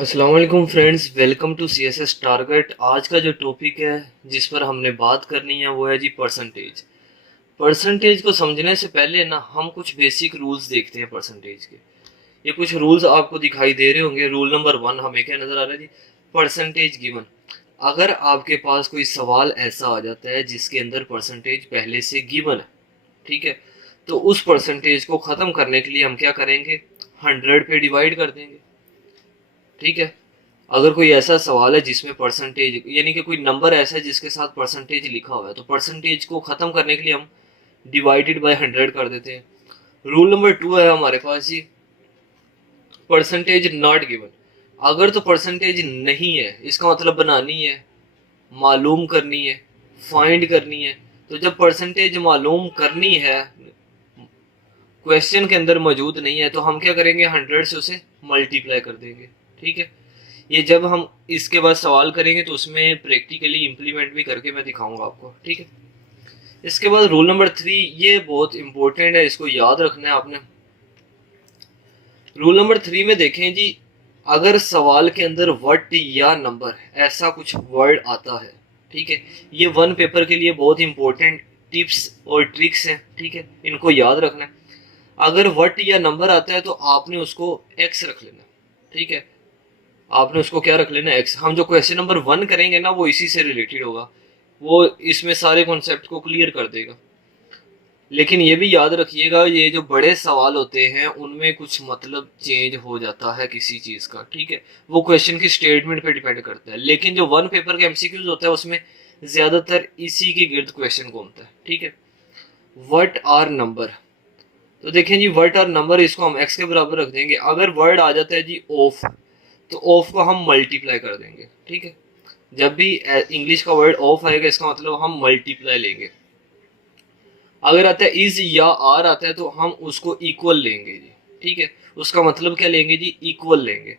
अस्सलाम वालेकुम friends, welcome to CSS target. आज का जो टॉपिक है जिस पर हमने बात करनी है वो है जी परसेंटेज। परसेंटेज को समझने से पहले ना हम कुछ बेसिक रूल्स देखते हैं परसेंटेज के। ये कुछ रूल्स आपको दिखाई दे रहे होंगे। रूल नंबर 1 हमें क्या नजर आ रहा है जी? Percentage given. अगर आपके पास कोई सवाल ऐसा आ जाता है जिसके अंदर परसेंटेज पहले से गिवन है, ठीक है, तो उस परसेंटेज को खत्म करने के लिए हम क्या करेंगे? 100 पे डिवाइड कर देंगे। ठीक है। अगर कोई ऐसा सवाल है जिसमें परसेंटेज यानी कि कोई नंबर ऐसा है जिसके साथ परसेंटेज लिखा हुआ है, तो परसेंटेज को खत्म करने के लिए हम डिवाइडेड बाय 100 कर देते हैं। रूल नंबर 2 है हमारे पास जी, परसेंटेज नॉट गिवन। अगर तो परसेंटेज नहीं है, इसका मतलब बनानी है, मालूम करनी है, फाइंड करनी है। तो जब परसेंटेज मालूम करनी है, क्वेश्चन के अंदर मौजूद नहीं है, तो हम क्या करेंगे? 100 से उसे मल्टीप्लाई कर देंगे। ठीक है। ये जब हम इसके बाद सवाल करेंगे तो उसमें प्रैक्टिकली इम्प्लीमेंट भी करके मैं दिखाऊंगा आपको। ठीक है। इसके बाद रूल नंबर 3, ये बहुत इंपॉर्टेंट है, इसको याद रखना है आपने। रूल नंबर 3 में देखें जी, अगर सवाल के अंदर वट या नंबर ऐसा कुछ वर्ड आता है, ठीक है, ये वन पेपर के लिए बहुत इंपॉर्टेंट टिप्स और ट्रिक्स हैं। ठीक है, इनको याद रखना है। अगर वट या नंबर आता है तो आपने उसको एक्स रख लेना। ठीक है, आपने उसको क्या रख लेना? एक्स। हम जो क्वेश्चन नंबर 1 करेंगे ना वो इसी से रिलेटेड होगा, वो इसमें सारे कॉन्सेप्ट को क्लियर कर देगा। लेकिन ये भी याद रखिएगा, ये जो बड़े सवाल होते हैं उनमें कुछ मतलब चेंज हो जाता है किसी चीज का। ठीक है, वो क्वेश्चन की स्टेटमेंट पे डिपेंड करता है। लेकिन जो वन पेपर के एमसीक्यूज होता है उसमें ज्यादातर इसी के गिर्द क्वेश्चन घूमता है। ठीक है। वट आर नंबर, तो देखें जी, वट आर नंबर इसको हम एक्स के बराबर रख देंगे। अगर वर्ड आ जाता है जी ऑफ, तो ऑफ को हम मल्टीप्लाई कर देंगे। ठीक है, जब भी इंग्लिश का वर्ड ऑफ आएगा इसका मतलब हम मल्टीप्लाई लेंगे। अगर आता है इज या आर आता है तो हम उसको इक्वल लेंगे जी। ठीक है, उसका मतलब क्या लेंगे जी? इक्वल लेंगे।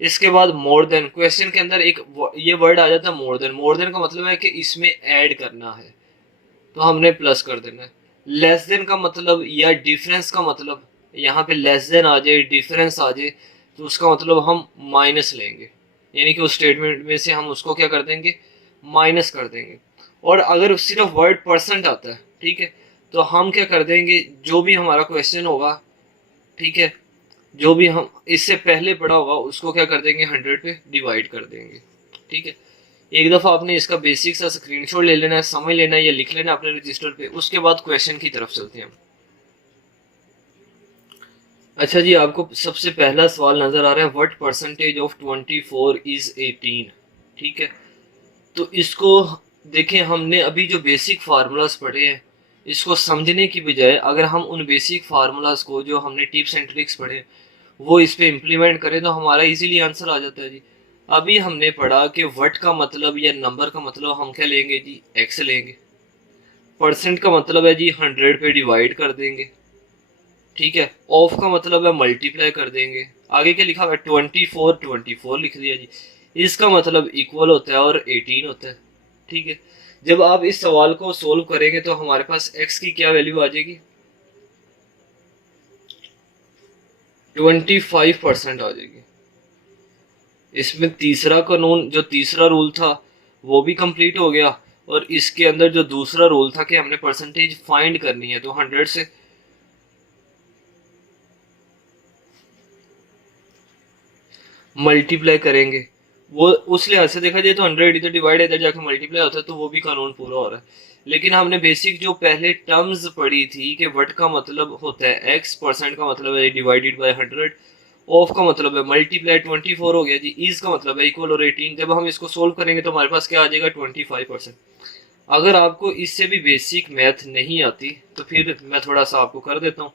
इसके बाद मोर देन, क्वेश्चन के अंदर एक ये वर्ड आ जाता है मोर देन। मोर देन का मतलब है कि इसमें ऐड करना है, तो हमने प्लस कर देना है। लेस देन का मतलब या डिफरेंस का मतलब, यहाँ पे लेस देन आ जाए, डिफरेंस आ जाए, तो उसका मतलब हम माइनस लेंगे, यानी कि उस स्टेटमेंट में से हम उसको क्या कर देंगे? माइनस कर देंगे। और अगर सिर्फ वर्ड परसेंट आता है, ठीक है, तो हम क्या कर देंगे? जो भी हमारा क्वेश्चन होगा, ठीक है, जो भी हम इससे पहले पढ़ा होगा उसको क्या कर देंगे? 100 पे डिवाइड कर देंगे। ठीक है, एक दफा आपने इसका बेसिक सा स्क्रीनशॉट ले लेना है, समझ लेना है या लिख लेना अपने रजिस्टर पे। उसके बाद क्वेश्चन की तरफ चलते हैं। अच्छा जी, आपको सबसे पहला सवाल नजर आ रहा है, व्हाट परसेंटेज ऑफ 24 इज 18। ठीक है, तो इसको देखें, हमने अभी जो बेसिक फार्मूलाज पढ़े हैं, इसको समझने की बजाय अगर हम उन बेसिक फार्मूलाज को जो हमने टिप्स एंड ट्रिक्स पढ़े वो इस पे इम्प्लीमेंट करें तो हमारा इजीली आंसर आ जाता है जी। अभी हमने पढ़ा कि वट का मतलब या नंबर का मतलब हम क्या लेंगे जी? एक्स लेंगे। परसेंट का मतलब है जी 100 पे डिवाइड कर देंगे। ठीक है, ऑफ का मतलब है मल्टीप्लाई कर देंगे। आगे क्या लिखा हुआ है? 24, 24 लिख दिया जी। इसका मतलब इक्वल होता है और 18 होता है। ठीक है, जब आप इस सवाल को सोल्व करेंगे तो हमारे पास एक्स की क्या वैल्यू आ जाएगी? 25% आ जाएगी। इसमें तीसरा कानून, जो तीसरा रूल था, वो भी कंप्लीट हो गया। और इसके अंदर जो दूसरा रूल था कि हमने परसेंटेज फाइंड करनी है, तो 100 से मल्टीप्लाई करेंगे। वो उस लिहाज से देखा जाए तो 100 इधर डिवाइड इधर जाके मल्टीप्लाई होता है, तो वो भी कानून पूरा हो रहा है। लेकिन हमने बेसिक जो पहले टर्म्स पढ़ी थी कि वट का मतलब होता है एक्स, परसेंट का मतलब है डिवाइडेड बाय 100, ऑफ का मतलब है मल्टीप्लाई 24 हो गया जी, इज का मतलब है इक्वल और 18। जब हम इसको सोल्व करेंगे तो हमारे पास क्या आ जाएगा? 25%। अगर आपको इससे भी बेसिक मैथ नहीं आती तो फिर मैं थोड़ा सा आपको कर देता हूँ।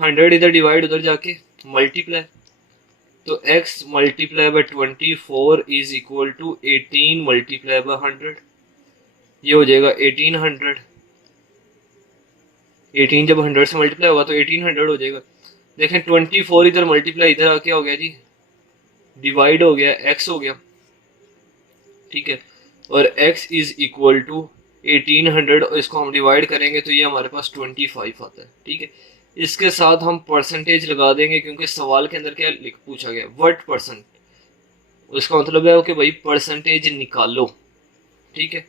100 इधर डिवाइड उधर जाके मल्टीप्लाई, तो x multiply by 24 is equal to 18 multiply by 100। ये हो जाएगा 1800। 18 जब 100 से मल्टीप्लाई होगा तो 1800 हो जाएगा। देखें 24 इधर मल्टीप्लाई इधर आके हो गया जी, डिवाइड हो गया, x हो गया। ठीक है, और x इज इक्वल टू 1800, और इसको हम डिवाइड करेंगे तो ये हमारे पास 25 आता है। ठीक है, इसके साथ हम परसेंटेज लगा देंगे क्योंकि सवाल के अंदर क्या पूछा गया? व्हाट परसेंट, उसका मतलब है कि भाई परसेंटेज निकालो, ठीक है।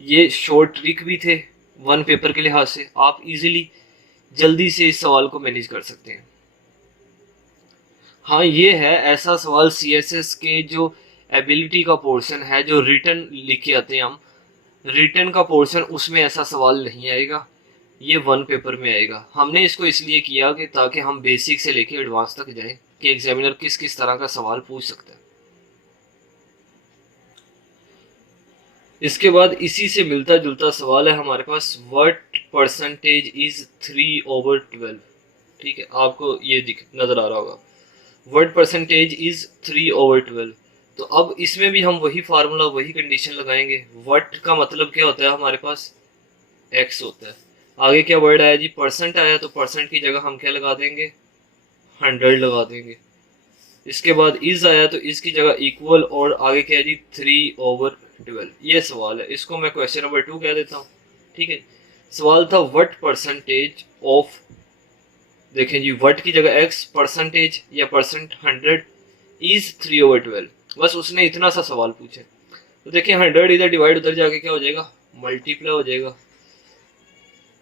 ये शॉर्ट ट्रिक भी थे वन पेपर के लिहाज से, आप इजीली जल्दी से इस सवाल को मैनेज कर सकते हैं। हाँ ये है ऐसा सवाल सीएसएस के जो एबिलिटी का पोर्शन है, जो रिटर्न लिख के आते हैं हम, रिटर्न का पोर्शन, उसमें ऐसा सवाल नहीं आएगा, ये वन पेपर में आएगा। हमने इसको इसलिए किया कि ताकि हम बेसिक से लेके एडवांस तक जाएं कि एग्जामिनर किस किस तरह का सवाल पूछ सकता है। इसके बाद इसी से मिलता जुलता सवाल है हमारे पास, व्हाट परसेंटेज इज 3/12। ठीक है, आपको ये दिख नजर आ रहा होगा, व्हाट परसेंटेज इज 3/12। तो अब इसमें भी हम वही फार्मूला वही कंडीशन लगाएंगे। व्हाट का मतलब क्या होता है, हमारे पास एक्स होता है, आगे क्या वर्ड आया जी, परसेंट आया, तो परसेंट की जगह हम क्या लगा देंगे, 100 लगा देंगे। इसके बाद इज आया तो इसकी जगह इक्वल, और आगे क्या है जी 3/12। ये सवाल है, इसको मैं क्वेश्चन नंबर 2 कह देता हूँ। ठीक है, सवाल था व्हाट परसेंटेज ऑफ, देखें जी व्हाट की जगह एक्स, परसेंटेज या परसेंट 100 इज 3/12। बस उसने इतना सा सवाल पूछे। तो देखें 100 इधर डिवाइड उधर जाके क्या हो जाएगा, मल्टीप्लाई हो जाएगा।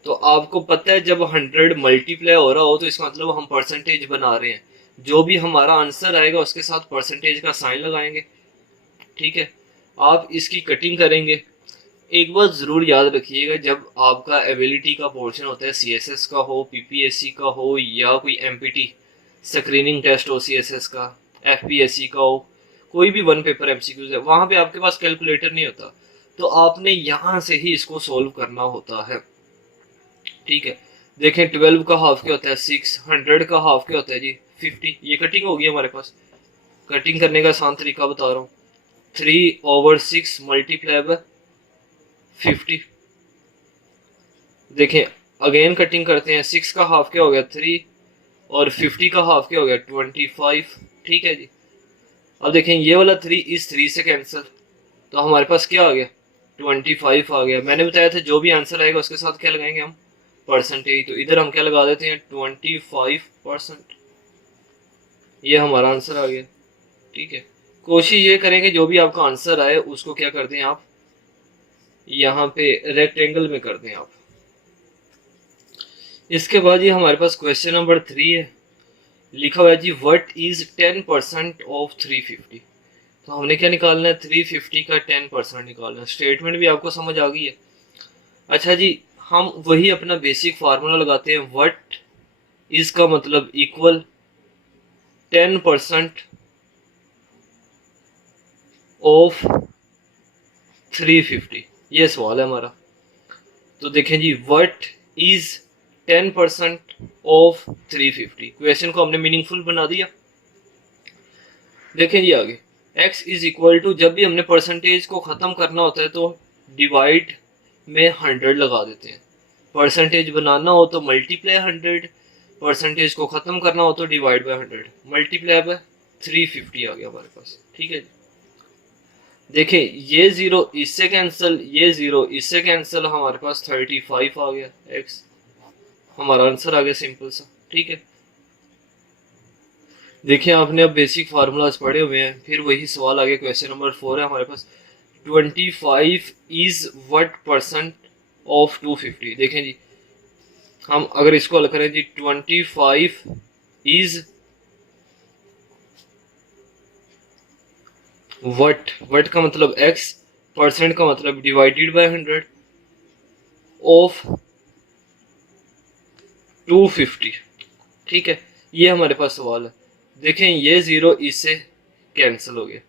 तो आपको पता है जब 100 मल्टीप्लाई हो रहा हो तो इसका मतलब हम परसेंटेज बना रहे हैं, जो भी हमारा आंसर आएगा उसके साथ परसेंटेज का साइन लगाएंगे। ठीक है, आप इसकी कटिंग करेंगे। एक बात जरूर याद रखिएगा, जब आपका एबिलिटी का पोर्शन होता है, सीएसएस का हो, पीपीएससी का हो, या कोई एमपीटी स्क्रीनिंग टेस्ट हो सीएसएस का, एफपीएससी का हो, कोई भी वन पेपर एमसीक्यूज है, वहां पे आपके पास कैलकुलेटर नहीं होता, तो आपने यहां से ही इसको सोल्व करना होता है। ठीक है, देखें 12 का हाफ क्या होता है 6, 100 का हाफ क्या होता है जी 50। ये कटिंग होगी हमारे पास, कटिंग करने का आसान तरीका बता रहा हूँ, 3/6 मल्टीप्लाई बाय 50। देखें अगेन कटिंग करते हैं, 6 का हाफ क्या हो गया 3, और 50 का हाफ क्या हो गया 25। ठीक है जी, अब देखें ये वाला 3 इस 3 से कैंसिल, तो हमारे पास क्या आ गया 25 आ गया। मैंने बताया था जो भी आंसर आएगा उसके साथ क्या लगाएंगे हम, परसेंटेज। तो इधर हम क्या लगा देते हैं 25%, ये हमारा आंसर आ गया। ठीक है, कोशिश ये करेंगे जो भी आपका आंसर आए उसको क्या कर दें आप, यहाँ पे रेक्टेंगल में कर दें आप। इसके बाद ये हमारे पास क्वेश्चन नंबर 3 है, लिखा हुआ है जी व्हाट इज 10% ऑफ 350। तो हमने क्या निकालना है, 350 का 10% निकालना है। स्टेटमेंट भी आपको समझ आ गई है। अच्छा जी, हम वही अपना बेसिक फार्मूला लगाते हैं, व्हाट इज का मतलब इक्वल 10% ऑफ 350। ये सवाल है हमारा। तो देखें जी व्हाट इज 10% ऑफ 350, क्वेश्चन को हमने मीनिंगफुल बना दिया। देखें जी आगे, x इज इक्वल टू, जब भी हमने परसेंटेज को खत्म करना होता है तो डिवाइड में 100 लगा देते हैं। परसेंटेज बनाना हो तो मल्टीप्लाई 100, परसेंटेज को खत्म करना हो तो डिवाइड बाय 100, मल्टीप्लाई बाय 350 आ गया हमारे पास। ठीक है, देखें ये जीरो इससे कैंसिल, ये जीरो इससे कैंसिल, हमारे पास 35 आ गया, x हमारा आंसर आ गया सिंपल सा। ठीक है, देखिए आपने अब बेसिक फार्मूलाज पढ़े हुए हैं, फिर वही सवाल आ गया। क्वेश्चन नंबर 4 है हमारे पास, 25 इज व्हाट परसेंट ऑफ 250। देखें जी, हम अगर इसको हल करें जी, 25 इज व्हाट का मतलब x, परसेंट का मतलब डिवाइडेड बाय 100 ऑफ 250। ठीक है, ये हमारे पास सवाल है। देखें ये जीरो इससे कैंसिल हो गया,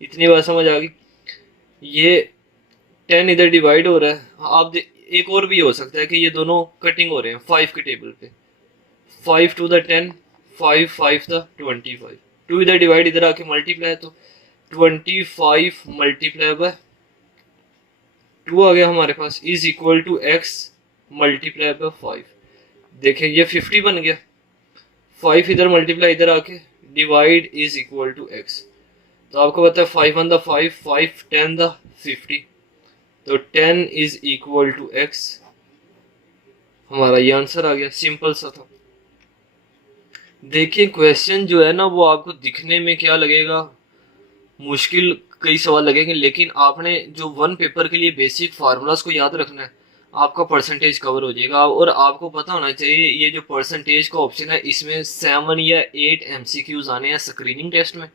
इतनी बात समझ आ गई। ये 10 इधर डिवाइड हो रहा है, आप एक और भी हो सकता है कि ये दोनों कटिंग हो रहे हैं 5 के टेबल पे, 5 टू द 10, 5 5 द 25, 2 इधर डिवाइड इधर आके मल्टीप्लाई, तो 25 मल्टीप्लाई बाय 2 आ गया हमारे पास, is equal to x multiply by 5। देखें ये 50 बन गया, 5 इधर मल्टीप्लाई इधर आके divide is equal to x। तो आपको पता है 5 1 द 5, 5 10 द 50, तो 10 इज इक्वल टू x, हमारा ये आंसर आ गया, सिंपल सा था। देखिए क्वेश्चन जो है ना वो आपको दिखने में क्या लगेगा, मुश्किल कई सवाल लगेंगे, लेकिन आपने जो वन पेपर के लिए बेसिक फार्मूलाज को याद रखना है, आपका परसेंटेज कवर हो जाएगा। और आपको पता होना चाहिए ये जो परसेंटेज का ऑप्शन है इसमें 7 या 8 एमसीक्यूज आने हैं स्क्रीनिंग टेस्ट में,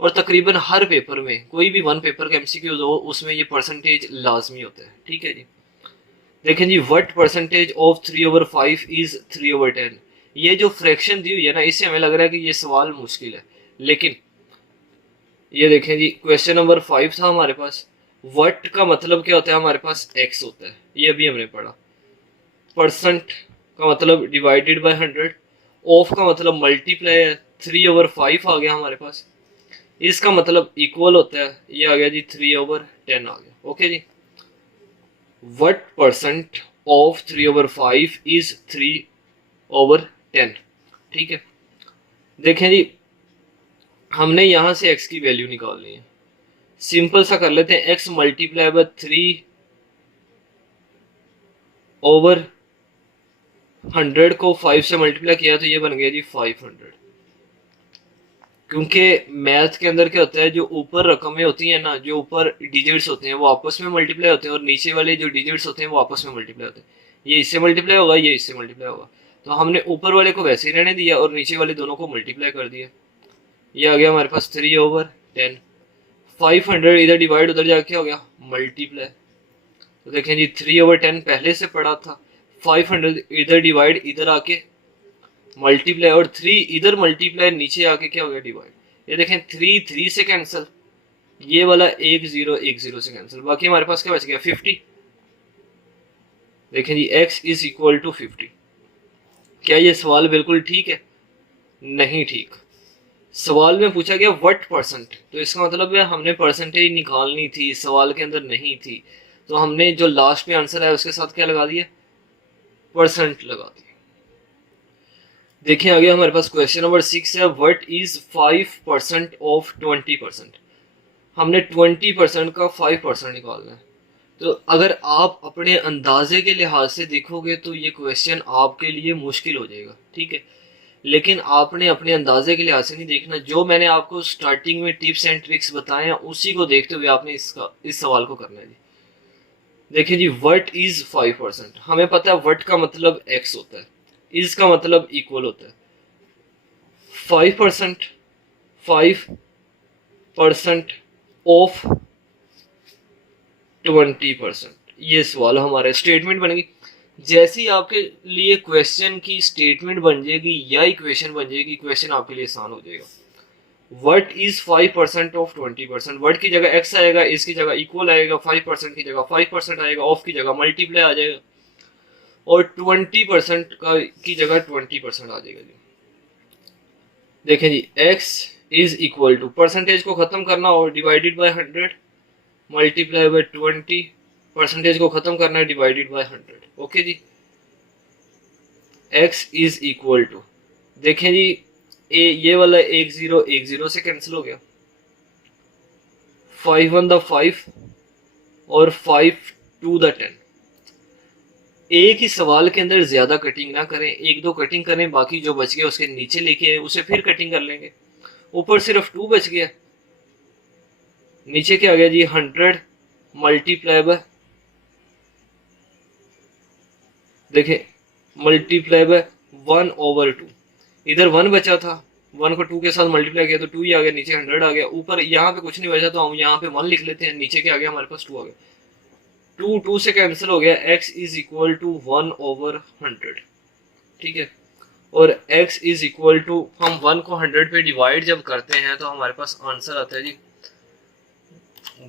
और तकरीबन हर पेपर में कोई भी वन पेपर का एमसीक्यूज हो उसमें ये परसेंटेज लाजमी होता है। ठीक है जी। देखें जी, व्हाट परसेंटेज ऑफ 3/5 इज 3/10। ये जो फ्रैक्शन दी हुई है ना, इससे हमें लग रहा है कि ये सवाल मुश्किल है, लेकिन ये देखें जी, क्वेश्चन नंबर 5 था हमारे पास। व्हाट का मतलब क्या होता है, हमारे पास एक्स होता है, ये अभी हमने पढ़ा। परसेंट का मतलब डिवाइडेड बाय 100, ऑफ का मतलब मल्टीप्लाई है, 3/5 आ गया हमारे पास। इसका मतलब इक्वल होता है, ये आ गया जी 3/10 आ गया। ओके जी। What percent of 3/5 is 3/10। ठीक है। देखें जी, हमने यहां से x की वैल्यू निकालनी है। सिंपल सा कर लेते हैं, x मल्टीप्लाई बाय 3/100 को 5 से मल्टीप्लाई किया तो ये बन गया जी 500। क्योंकि मैथ के अंदर क्या होता है, जो ऊपर रकमें होती हैं ना, जो ऊपर डिजिट्स होते हैं वो आपस में मल्टीप्लाई होते हैं, और नीचे वाले जो डिजिट्स होते हैं वो आपस में मल्टीप्लाई होते हैं। ये इससे मल्टीप्लाई होगा, ये इससे मल्टीप्लाई होगा, तो हमने ऊपर वाले को वैसे ही रहने दिया और नीचे वाले दोनों को मल्टीप्लाई कर दिया। ये आ गया हमारे पास 3/10। 500 इधर डिवाइड उधर जाके हो गया मल्टीप्लाई। तो देखें जी, 3/10 पहले से पढ़ा था, 500 इधर डिवाइड इधर आके मल्टीप्लाई, और 3 इधर मल्टीप्लाई नीचे आके क्या हो गया डिवाइड। ये देखें 3 3 से कैंसिल, ये वाला 1 0 1 0 से कैंसिल, बाकी हमारे पास क्या बच गया 50। देखें जी, x इज इक्वल टू 50। क्या ये सवाल बिल्कुल ठीक है? नहीं ठीक। सवाल में पूछा गया व्हाट परसेंट, तो इसका मतलब है हमने परसेंटेज निकालनी थी, सवाल के अंदर नहीं थी, तो हमने जो लास्ट में आंसर है उसके साथ क्या लगा दिया, परसेंट लगा दिया। देखिए आगे हमारे पास क्वेश्चन नंबर 6 है, व्हाट इज 5% ऑफ 20%। हमने 20% का 5% निकालना है। तो अगर आप अपने अंदाजे के लिहाज से देखोगे तो ये क्वेश्चन आपके लिए मुश्किल हो जाएगा। ठीक है, लेकिन आपने अपने अंदाजे के लिहाज से नहीं देखना, जो मैंने आपको स्टार्टिंग में टिप्स एंड ट्रिक्स बताए हैं उसी को देखते हुए आपने इस सवाल को करना है जी। देखिए जी, व्हाट इज 5%, हमें पता है व्हाट का मतलब x होता है, इज का मतलब इक्वल होता है। 5% 5% ऑफ 20%, ये सवाल हमारा स्टेटमेंट बनेगी। जैसे ही आपके लिए क्वेश्चन की स्टेटमेंट बन जाएगी या इक्वेशन बन जाएगी, क्वेश्चन आपके लिए आसान हो जाएगा। व्हाट इज 5% ऑफ 20%, व्हाट की जगह x आएगा, इसकी जगह इक्वल आएगा, 5% की जगह 5% आएगा, ऑफ की जगह मल्टीप्लाई आ जाएगा, और 20% का की जगह 20% आ जाएगा जी। देखें जी, x is equal to, percentage को खत्म करना हो divided by 100 multiply by 20, percentage को खत्म करना है डिवाइडेड बाय 100। ओके जी। x इज इक्वल टू, देखें जी, ये वाला 1 0 1 0 से कैंसिल हो गया, 5 1 द 5 और 5 2 द 10। एक ही सवाल के अंदर ज्यादा कटिंग ना करें, एक दो कटिंग करें, बाकी जो बच गया उसके नीचे लेके उसे फिर कटिंग कर लेंगे। ऊपर सिर्फ 2 बच गया, नीचे क्या आ गया जी 100 मल्टीप्लाई बाय, देखें मल्टीप्लाई बाय 1/2। इधर 1 बचा था, 1 को 2 के साथ मल्टीप्लाई किया तो 2 ही आ गया, नीचे 100 आ गया, ऊपर यहाँ पे कुछ नहीं बचा तो हम यहाँ पे 1 लिख लेते हैं, नीचे क्या आ गया हमारे पास 2 आ गया, 2 2 से कैंसिल हो गया, x इज इक्वल टू 1/100। ठीक है, और x इज इक्वल टू, हम 1 को 100 पे डिवाइड जब करते हैं तो हमारे पास आंसर आता है जी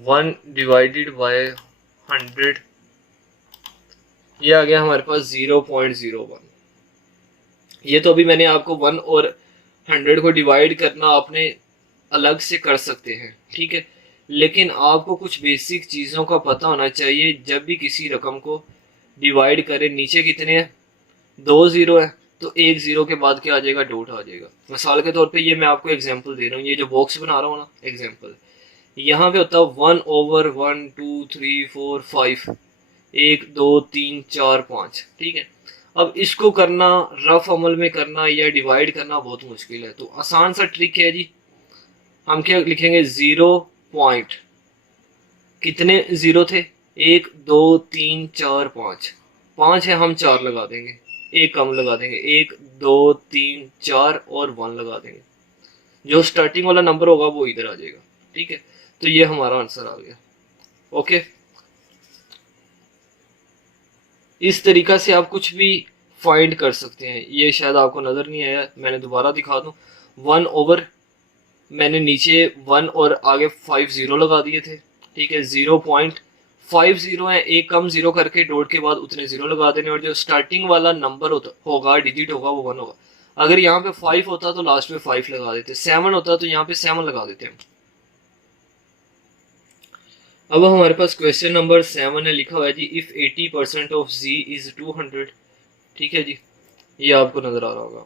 1 डिवाइडेड बाय 100, ये आ गया हमारे पास 0.01। ये तो अभी मैंने आपको 1 और 100 को डिवाइड करना आपने अलग से कर सकते हैं। ठीक है, लेकिन आपको कुछ बेसिक चीज़ों का पता होना चाहिए। जब भी किसी रकम को डिवाइड करें, नीचे कितने हैं, 2 0 है, तो 1 0 के बाद क्या आ जाएगा, डॉट आ जाएगा। मिसाल के तौर पे ये मैं आपको एग्जांपल दे रहा हूँ, ये जो बॉक्स बना रहा हूँ ना एग्जांपल, यहाँ पे होता है 1/1 2 3 4 5, 1 2 3 4 5। ठीक है, अब इसको करना, रफ अमल में करना या डिवाइड करना बहुत मुश्किल है, तो आसान सा ट्रिक है जी, हम क्या लिखेंगे, 0 पॉइंट, कितने जीरो थे, 1 2 3 4 5, 5 है, हम 4 लगा देंगे, एक कम लगा देंगे, 1 2 3 4 और 1 लगा देंगे, जो स्टार्टिंग वाला नंबर होगा वो इधर आ जाएगा। ठीक है, तो ये हमारा आंसर आ गया। ओके, इस तरीका से आप कुछ भी फाइंड कर सकते हैं। ये शायद आपको नजर नहीं आया, मैंने दोबारा दिखा दूं। 1 ओवर, मैंने नीचे 1 और आगे 5 जीरो लगा दिए थे। ठीक है, 0.5 जीरो है, एक कम जीरो करके डॉट के बाद उतने जीरो लगा देने, और जो स्टार्टिंग वाला नंबर होगा, डिजिट होगा, वो 1 होगा। अगर यहाँ पे 5 होता तो लास्ट में 5 लगा देते, 7 होता तो यहाँ पे 7 लगा देते हम। अब हमारे पास क्वेश्चन नंबर 7 है, लिखा हुआ है जी, इफ 80% ऑफ z इज 200। ठीक है जी, ये आपको नजर आ रहा होगा।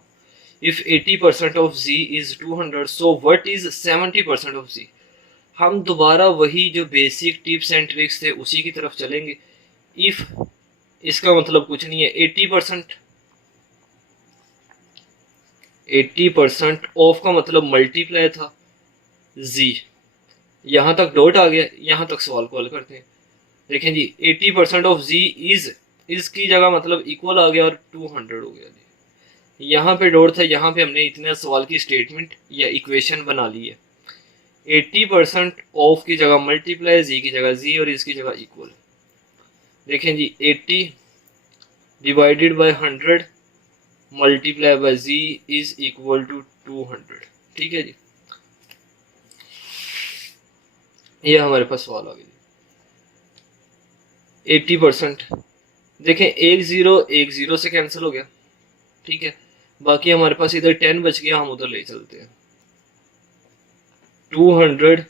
If 80% of z is 200, so what is 70% of z। हम दोबारा वही जो बेसिक टिप्स एंड ट्रिक्स थे उसी की तरफ चलेंगे। इफ, इसका मतलब कुछ नहीं है, 80% ऑफ का मतलब मल्टीप्लाई था z, यहां तक डॉट आ गया, यहां तक सवाल को हल करते हैं। देखें जी, 80% ऑफ z इज की जगह मतलब इक्वल आ गया और 200 हो गया जी। यहाँ पे डॉट था, यहाँ पे हमने इतने सवाल की स्टेटमेंट या इक्वेशन बना ली है। 80% ऑफ की जगह मल्टीप्लाई, जी की जगह जी और इसकी जगह इक्वल। देखें जी, 80 डिवाइडेड बाय 100 मल्टीप्लाई बाय जी इज इक्वल टू 200। ठीक है जी, ये हमारे पास सवाल आ गया। 80%, देखें एक जीरो से कैंसिल हो गया। ठीक है, बाकी हमारे पास इधर 10 बच गया, हम उधर ले चलते हैं। 200,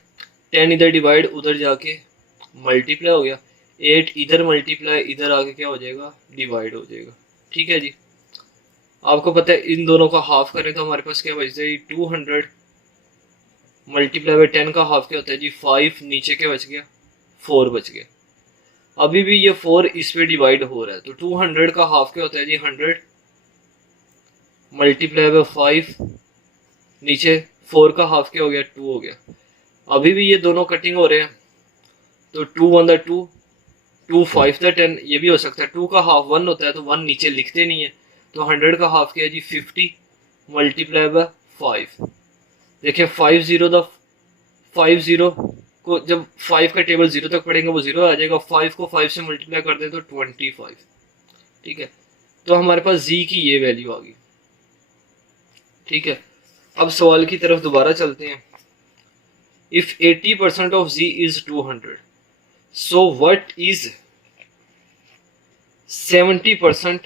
10 इधर डिवाइड, उधर जाके मल्टीप्लाई हो गया, 8 इधर मल्टीप्लाई, इधर आके क्या हो जाएगा, डिवाइड हो जाएगा। ठीक है जी, आपको पता है इन दोनों का हाफ करें तो हमारे पास क्या बचता है, 200 मल्टीप्लाई बाय 10 का हाफ क्या होता है जी, 5, नीचे क्या बच गया, 4 बच गया। अभी भी ये 4 इस पे डिवाइड हो रहा है, तो 200 का हाफ क्या होता है जी, 100 मल्टीप्लाई बाय 5, नीचे 4 का हाफ क्या हो गया, 2 हो गया। अभी भी ये दोनों कटिंग हो रहे हैं, तो 2 1 2, 2 5 10, ये भी हो सकता है। 2 का हाफ 1 होता है, तो 1 नीचे लिखते नहीं है, तो 100 का हाफ क्या है जी, 50 मल्टीप्लाई बाय 5। देखिए 50 को जब 5 का टेबल 0 तक पढ़ेंगे वो 0 आ जाएगा, 5 को 5 से मल्टीप्लाई कर दें तो 25। ठीक है, तो हमारे पास जी की ये वैल्यू आ गई। ठीक है, अब सवाल की तरफ दोबारा चलते हैं। If 80% of z is 200, so what is 70%।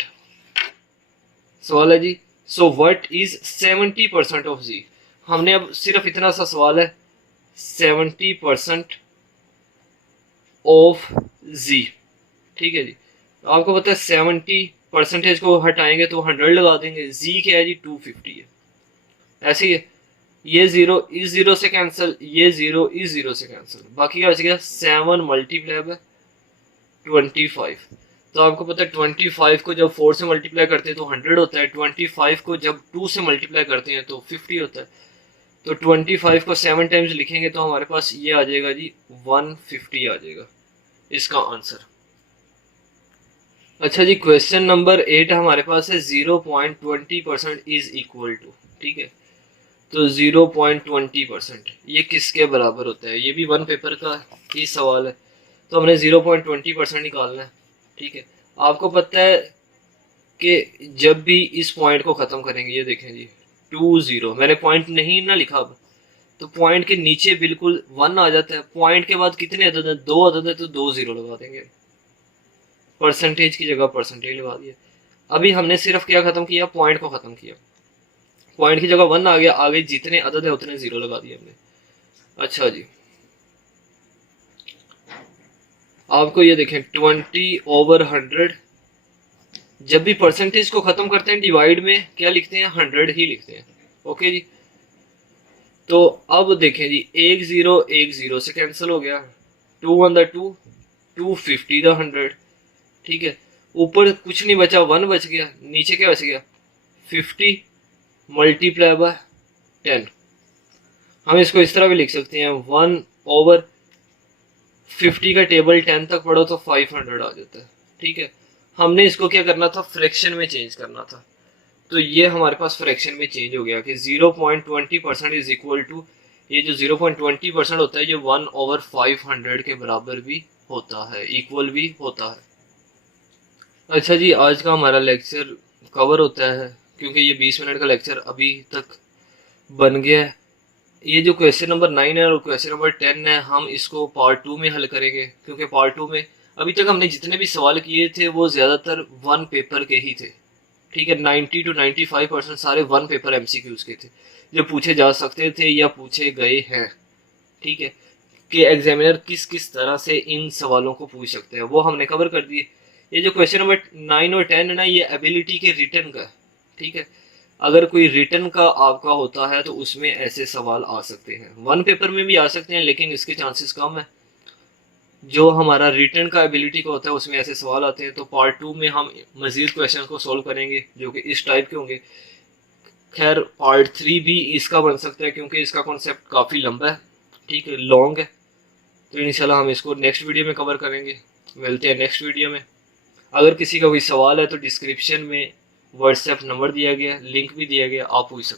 सवाल है जी, so what is 70% of z। हमने अब सिर्फ इतना सा सवाल है, 70% ऑफ z। ठीक है जी, आपको पता है 70% को हटाएंगे तो 100 लगा देंगे, z क्या है जी, 250 है। ऐसे ही है, ये 0 इस 0 से कैंसिल, ये 0 इस 0 से कैंसिल, बाकी क्या बच गया, 7 मल्टीप्लाई बाय 25। तो आपको पता है 25 को जब 4 से मल्टीप्लाई करते हैं तो 100 होता है, 25 को जब 2 से मल्टीप्लाई करते हैं तो 50 होता है। तो 25 को 7 टाइम्स लिखेंगे तो हमारे पास ये आ जाएगा जी, 150 आ जाएगा इसका आंसर। अच्छा जी, क्वेश्चन नंबर 8 हमारे पास है, 0.20% इज इक्वल टू। ठीक है, तो 0.20% ये किसके बराबर होता है, ये भी 1 पेपर का ही सवाल है, तो हमने 0.20% निकालना है। ठीक है, आपको पता है कि जब भी इस पॉइंट को ख़त्म करेंगे, ये देखें जी 20, मैंने पॉइंट नहीं ना लिखा अब, तो पॉइंट के नीचे बिल्कुल 1 आ जाता है। पॉइंट के बाद कितने अदद हैं, 2 अदद है, तो 2 0 लगा देंगे, परसेंटेज की जगह परसेंटेज लगा दिया। अभी हमने सिर्फ क्या ख़त्म किया, पॉइंट को ख़त्म किया, पॉइंट की जगह 1 आ गया, आगे जितने अदद है उतने 0 लगा दिए हमने। अच्छा जी, आपको ये देखें 20/100, जब भी परसेंटेज को खत्म करते हैं डिवाइड में क्या लिखते हैं, 100 ही लिखते हैं। ओके जी, तो अब देखें जी, 1 0 से कैंसिल हो गया, 2 1 2, 250 100। ठीक है, ऊपर कुछ नहीं बचा, 1 बच गया, नीचे क्या बच गया, 50 मल्टीप्लाई बाय 10। हम इसको इस तरह भी लिख सकते हैं 1/50 का टेबल 10 तक पढ़ो तो 500 आ जाता है। ठीक है, हमने इसको क्या करना था, फ्रैक्शन में चेंज करना था। तो ये हमारे पास फ्रैक्शन में चेंज हो गया कि 0.20% इज इक्वल टू, ये जो 0.20% होता है ये 1/500 के बराबर भी होता है, इक्वल भी होता है। अच्छा जी, आज का हमारा लेक्चर कवर होता है क्योंकि ये 20 मिनट का लेक्चर अभी तक बन गया है। ये जो क्वेश्चन नंबर 9 है और क्वेश्चन नंबर 10 है, हम इसको पार्ट 2 में हल करेंगे क्योंकि पार्ट 2 में अभी तक हमने जितने भी सवाल किए थे वो ज़्यादातर वन पेपर के ही थे। ठीक है, 90 to 95% सारे वन पेपर एमसीक्यूज के थे जो पूछे जा सकते थे या पूछे गए हैं। ठीक है, कि एग्जामिनर किस किस तरह से इन सवालों को पूछ सकते हैं वो हमने कवर कर दिए। ये जो क्वेश्चन नंबर 9 और 10 है ना, ये एबिलिटी के रिटर्न का है। ठीक है, अगर कोई रिटर्न का आपका होता है तो उसमें ऐसे सवाल आ सकते हैं, वन पेपर में भी आ सकते हैं लेकिन इसके चांसेस कम है। जो हमारा रिटर्न का एबिलिटी का होता है उसमें ऐसे सवाल आते हैं। तो पार्ट 2 में हम मजीद क्वेश्चन को सोल्व करेंगे जो कि इस टाइप के होंगे। खैर पार्ट 3 भी इसका बन सकता है क्योंकि इसका कॉन्सेप्ट काफ़ी लंबा है, ठीक है, लॉन्ग है। तो इंशाल्लाह हम इसको नेक्स्ट वीडियो में कवर करेंगे। मिलते हैं नेक्स्ट वीडियो में। अगर किसी का कोई सवाल है तो डिस्क्रिप्शन में व्हाट्सएप नंबर दिया गया, लिंक भी दिया गया, आप पूछ सकते हैं।